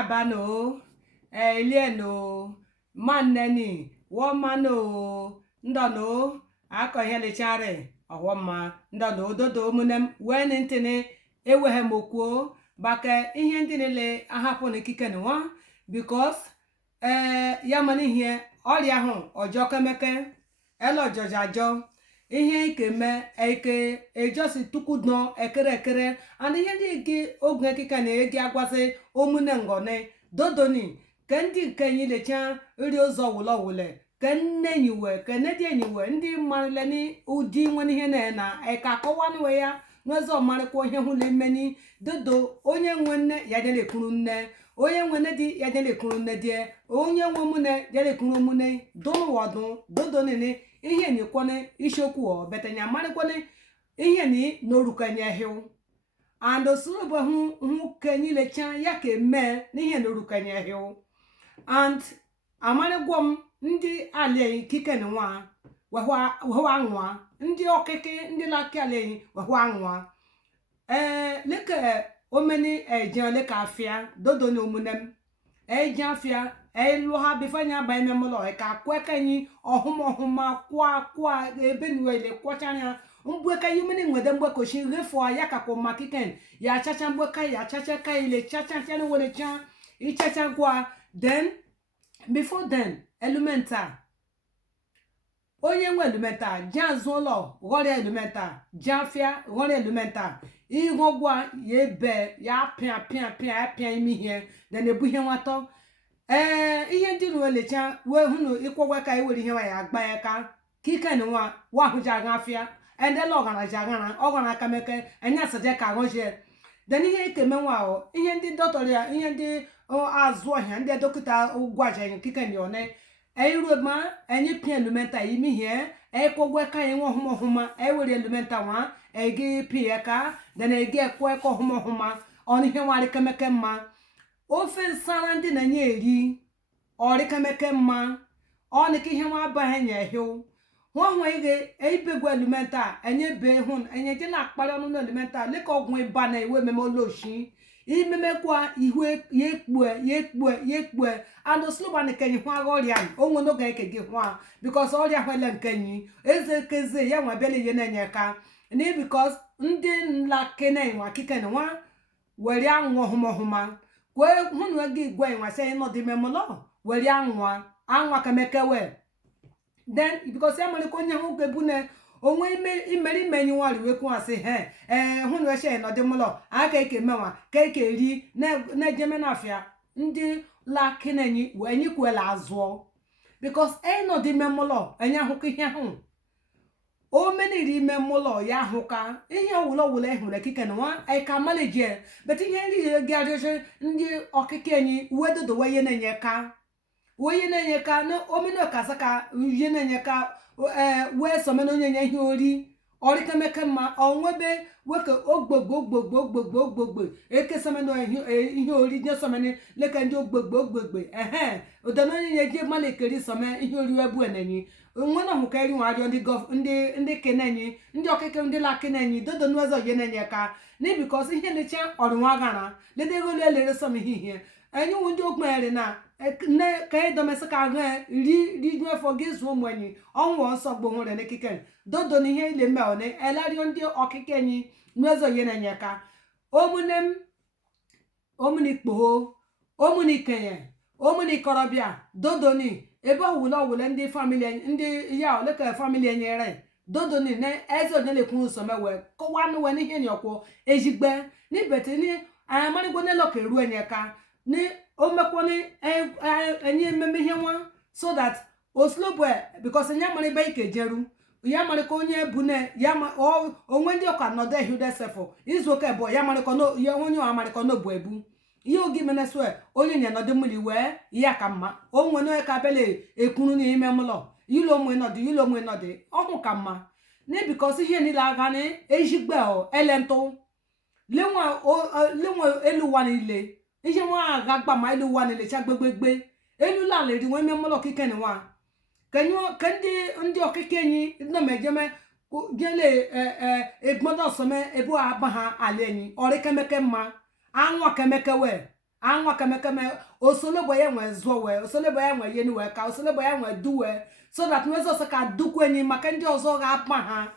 Mabano, Elieno, Maneni, Womano, Ndano, Ako Helichare, a woman, Ndano, Dodo Munem, when intene, Ewehemoko, Baka, Ihendinele, a hapon a kikenwa, because Yamani here, all yahon, or Jokameke, Elo Jojajo. Ihe ikeme eke ejosi tukudno ekere and ihe ndị ike oge kika na egi agwasị omune ngone dodoni ke ndị kenyi lecha ri ụzọ wulo wule ke nne nyiwe ke ne die nyiwe ndị marle ni udi nwene ihe na eka kọwanwe ya nwezo marikwa ihe hụle meni dodo onye nwenne ya dele kuru nne onye nwene di ya dele kuru nne die onye nwe mune dele kuru mune donu wadu dodo nene ihe ni kwane ishoku o betenya mari kwane ihe ni norukanye hiu and surubo hu kenyi le chan ya ke me ni ihe norukanye hiu and amare gwom ndi ale kike ni nwa wehwa anwa ndi okeke ndi laki ale wehwa anwa leke omeni ejan le kafia dodo ni omunem ejan afia elu ha bifanya ba ememolo ka kwekenyi ohuma kwa ebenuele kwachanya mbweka yimini nwede mbweko shi refo ya ka ko makiken ya chacha mbweka ya chacha ka ile chacha chane wole cha ichacha kwa then before then elementa onye nwe elementa janzolo gori elementa janfia gori elementa igogwa yebe ya pia imi here then ebuhe nwato ihe ndị ruelecha wee hụnụ ịkwọgwa ka iwere ihe ya agba ya ka kike nwa wahụja agafia endela ọgana akameke enya saje ka goje den ihe ikeme nwa ihe ndị dọtọrịa ihe ndị azụ ọhịa ndị dọkịta ụgwaje kike ni one eiruma enyi pia lumenta imi ihe ekwọgwa ka enwe ọhụma ewere lumenta nwa ege pia ka den ege ekwe ka ọhụma ọnụ ihe nwari kemeke mma ofe nsala ndị na-enye eri ọrịkemeke mma ọnịka ihe nwa abaghị nye hiu nwa ige eibegwu elementa enye be hun enye jela akpari ọnụ na elementa leka ọgwụ ịba na iwe meme oloshi imemekwa ihu yekpue and sloba na kenyi hwa ọrịa onwe n'oge eke gị hwa bikos ọrịa hwele nkenyi eze keze ya nwa bịala ihe na-enye ka ni bikos ndị nla kene nwa kike nwa were anwụ ọhụma kwe hunu gi gwe nwa say no di memolo weri anwa kamekewe then because ya mari ko nya hu ke bune onwe imeri menyi wari we ku ase hunu we say no di molo aka eke mewa ke ri na jeme na afia ndi la kenenyi we nyi kwela azuo because no di memolo enya hu ke hia hu o many rememolo ya huka ihe wulo ehun kike nwa I can manage but ihe ndị gaje ndị okike enyi wedodo weye na-enye ka no omino kasaka ye na-enye ka we so meno nyenye ihe ori orikemeke ma onwebe weke ogbogbo eke semeno ihe ori je so meni leke ndị ogbogbo odano nyenye je malekeri so me ihe ori webu enenyi nwena hukeri nwario ndị kenenyi ndị okike ndị la kenenyi dodo nwezo ye na-enye ka ni because ihe lecha orunwa gara ledego lelere so me ihe enyi ndị ogmere na ne ka domesika ga ri nwe forgive omwenyi onwo nso gbohore ne kike dodo ni ihe ile me one elario ndị okike nyi nwezo ye na-enye ka omunikpo omunikenye omunikorobia dodo ni ebe wulo ndị family ndị ya oleka family enyere dodo ni ne ezo ne lekun so mewe ko wanu we ni ihe ni okwo ejigbe ni beti ni amani go ne loke ru enyeka ni o mekwo ni enye meme ihe nwa so that oslobwe because nya mari be ike jeru ya mari ko onye bune ya onwe ndị ọka nọde hude sefo izuoka ebo ya mari ko no ya onye amari ko no bu ebu ihe ogi meneswe onye nye nọde mmiri wee ya ka mma onwe no ka bele ekunu n'ime mụlọ yilo mwe nọde ọhụ ka mma ni because ihe ni la ga ni ejigbe o elento lenwa elu wa ile ihe nwa aga gba ma elu wa ile cha gbegbegbe elu la le ri nwe mụlọ kike ni wa ndị okike nyi no mejeme gele egbodo some ebu aba ha ale nyi ori kemeke mma anwa kemeke we anwa keme osolebo ya nwe zo we osolebo ya nwe yeni we ka osolebo ya nwe du we so that nwezo so ka dukwenyi maka ndị ọzọ ga-apa ha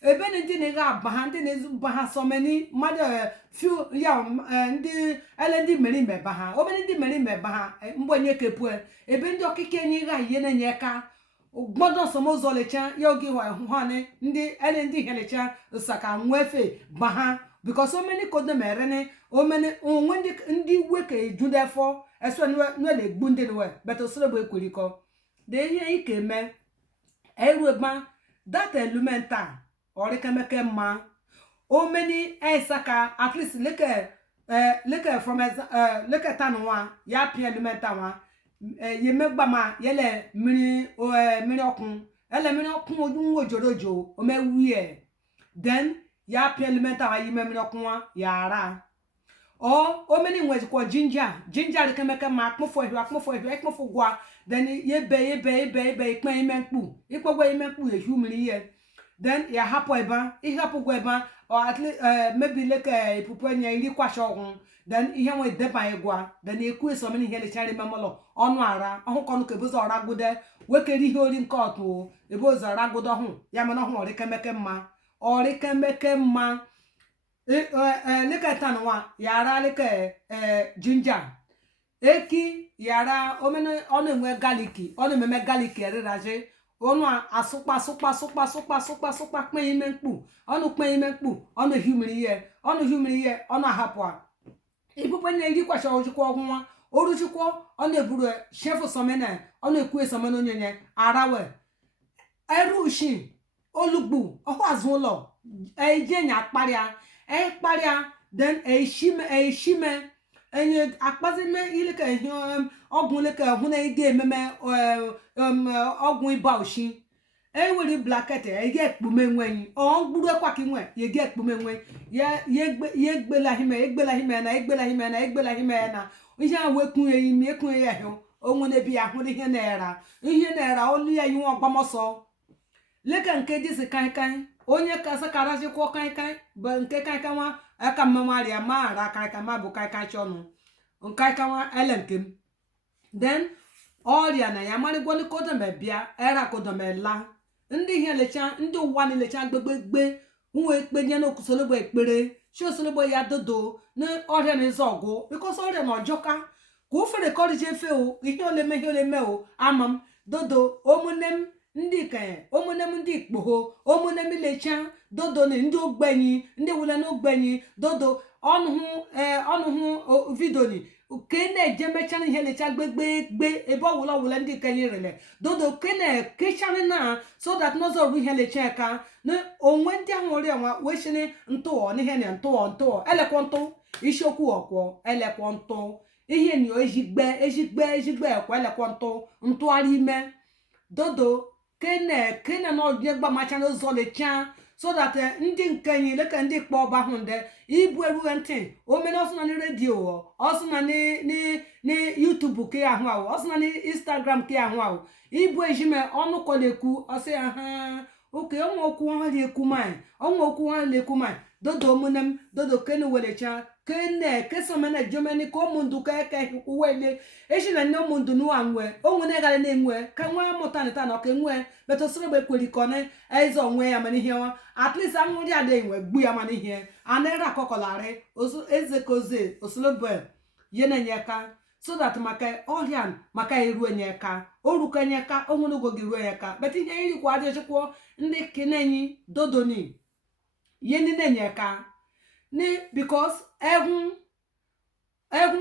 ebe ndị na-ega aba ha ndị na-ezba ha so many mmadụ few ya ndị ele ndị meri meba ha obere ndị meri meba ha mgbenye kepu ebe ndị okike enyi ga ihe na-enye ka gbọdọ somozo lecha ya oge hwane ndị ele ndị helecha saka nwefe ba ha because so many code merene o many onwe ndị weke ejudefo eso no le gbu ndị we but osolebo ekweriko de ihe ike me erueba that elemental orikemeke ma o many esaka at least leke from leke tanwa ya pi elemental wa ye megba ma yele miri okun ele miri okun oju ojorojo o mewie then ya pi elemental wa yi miri okun wa ya ara o many nwe ko ginger rekemeke ma akpofo ekpofo gwa then ye be ikpe imekpu ikpogwe imekpu ye humiri ye then ya hapo eba ihapo gwa eba or at least maybe like ipupu enya iri kwasho ogun then ihe nwe deba egwa then eku so many hele chari memolo onu ara ohun konu ke bozo ara gode wekeri ihe ori nke otu ebozo ara gode ohun ya mana ohun ori kemeke mma leke tanwa yara leke ginger eki yara omene onu enwe garlic eriraje onu asukpa pe ime mkpu onu humiri ye onu ahapua ipupe na iri kwasha ojukwo ogunwa oruchukwo onu eburu chef somene onu ekue somene onyenye arawe erushi olugbu ohwazu ulo ejenya akparia then eishime enye akpazime ileke ogun leke huna ige ememe ogun iba oshi eweri blanket ege ekpume nwenyi o gburu ekwa ki nwe ye ge ekpume nwe ye gbela hime na ihe awekun eyin ekun ehun ohun ne bi ahun ihe na-era olu ya yin ogbamoso leke nke disi kankan onye kasa karaji kwo kankan ba nke kankan wa aka mmamaria ma ara kankan ma bu kankan chonu kankan wa elenkem then oria na ya mari gwoni kodo me bia era kodo me la ndị ihe lecha ndị ụwa ni lecha gbegbe nwe ekpenye na okusologbo ekpere shi osologbo ya dodo na oria na izogu because oria na ojoka ko fere korije fe o ihe ole me o amam dodo omunem ndị kenye omunem ndị ikpoho omunem lecha dodo ni ndị ogbenyi ndị wule na ogbenyi dodo ọnụ video ni kene jemechana ihe lecha gbegbe ebe ọwụla ndị kenye rele dodo kene kechana na so that nozo ru ihe lecha ka na onwe ndị ahụ ori anwa weshini ntụọ n'ihe na ntụọ elekwa ntụ isiokwu ọkwọ elekwa ntụ ihe ni ejigbe ekwa elekwa ntụgharị ime dodo kene na odegba macha n'ụzọ lecha so that ndị nkenyi leke ndị kpọ ọba ahụ nde ibu eruwe ntị omena ọsụna na redio ọsụna na YouTube ke ahụ ahụ ọsụna na Instagram ke ahụ ahụ ibu ejime ọnụ kọlekwu ọsị aha oke ọnwa okwu ha lekwu mai dodo omunem dodo kene welecha kene kesomena jomeni ko mundu ka wele eshina no mundu nu anwe onwene gale na-enwe ka nwa mụtanita na oke nwe beto sorobe kwerikone ezo nwe ya mani here at least anwuri ade enwe gbu ya mani here anera kokolare ozu ezekoze osolobe yenanyeka so that maka orian maka iru enyeka orukanyeka onwunugo giru enyeka but ihe iri kwa adechukwo ndị kenenyi dodoni yeni nenyeka ni because ehun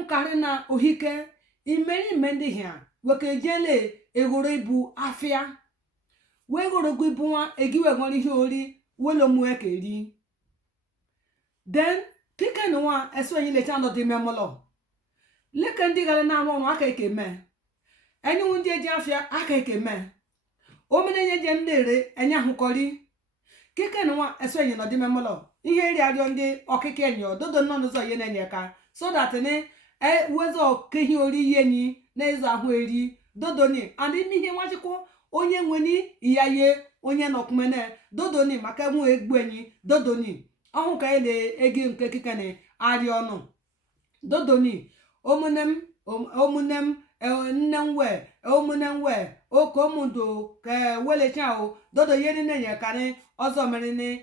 kari na ohike imeri mendi hia weke jele egoro ibu afia we goro gu ibu wa egiwe gon ihe ori welo mu ekeri then piken wa eso yin le chando de memolo leke ndi gale na ro aka ekeme eni wunje eji afia aka ekeme o mene je ndere enya hukori piken wa eso yin no de memolo ihe ri ario ndị okike enyo dodo nọ n'ụzọ ihe na-enye ka so that ne wezo kehi ori yenyi na ezo ahụ eri dodo ni and ime ihe nwachikwo onye nweni iyaye onye nọkumene dodo ni maka nwe egbu enyi dodo ni ọhụ ka ele egi nke kike ni ari ọnụ dodo ni omunem nnenwe omunemwe okomundo ke welecha dodo yeri nenye kani ozo merini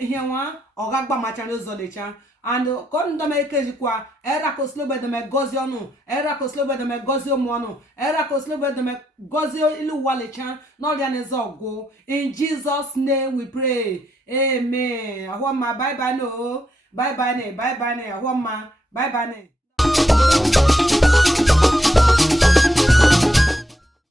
ihe nwa ogagba machana uzolecha and kondome kejikwa era koslobedeme gozi onu era koslobedeme gozi omuonu era koslobedeme gozi ilu walecha n'ọrịa n'ezogu. In Jesus name we pray, amen. Ahụọma, bye bye no, bye bye ne, ahụọma, bye bye ne.